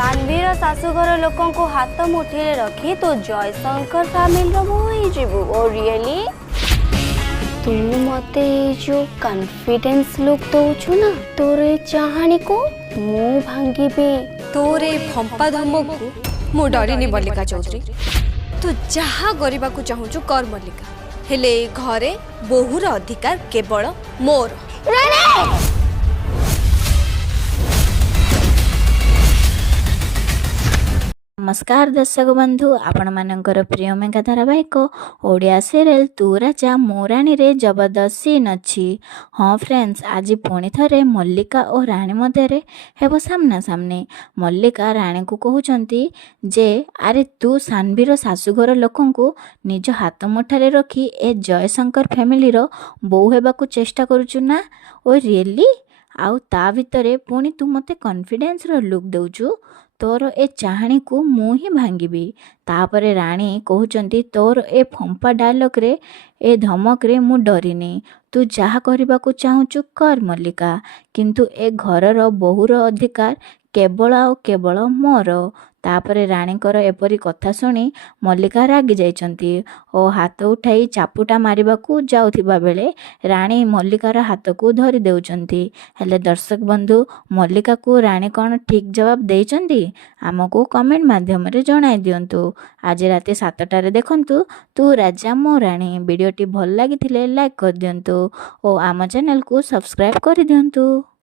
सानवीर शाशुघर लोकों को हाथ मुठीरे रखी तो जयशंकर फैमिली रो होई जीवु ओ रियली तू मते जो कॉन्फिडेंस लुक दउछु ना तोरे चाहनी को मु भांगीबी तोरे फंपा धमकू मु डरिनी मल्लिका चौधरी तू जहा करबा को चाहूछु कर मल्लिका हेले घरे बहुर अधिकार केवल मोर। नमस्कार दर्शक बंधु आपण मानकर प्रिय मेगा धारावाहिक ओडिया सीरियल तू राजा मो राणी रे जबरदस्त सीन अच्छी। हाँ फ्रेंड्स, आज पुणी थरे मल्लिका और राणी मध्य हेब सामना सामने। मल्लिका राणी को कहउचंती जे अरे तू सानवीर शाशुघर लोकन को निज हाथ मुठारे रखी ए जयशंकर फैमिली रो बोहू हेबाकू चेष्टा करूचु ना ओ रियली आउ ता भितरे पुणी तू मते कॉन्फिडेंस रो लुक दउचु तोर ए चाहणी को मु ही भांगी। तापरे राणी कहउचंती तोर ए फंपा डायलॉग रे ए धमक रे मु डरिनी तू जहा करबा को चाहूचु कर मल्लिका किंतु ए घरर बहुर अधिकार केवल आ केवल मोर। तापरे राणीकर एपरी कथा शुणी मल्लिका रागी जाइचंती और हाथ उठाई चापुटा मारिबाकू जाउथिबा बेले राणी मल्लिकार हाथ को धरी देउचंती। हेले दर्शक बंधु मल्लिका को राणी कौन ठीक जवाब देइचंती आमको कमेंट माध्यम रे जणाई दियंतु। आज राति 7टारे देखंतु तू राजा मो राणी। वीडियोटी भल लागिथिले लाइक कर दियंतु और आम चैनल को सब्सक्राइब कर दियंतु।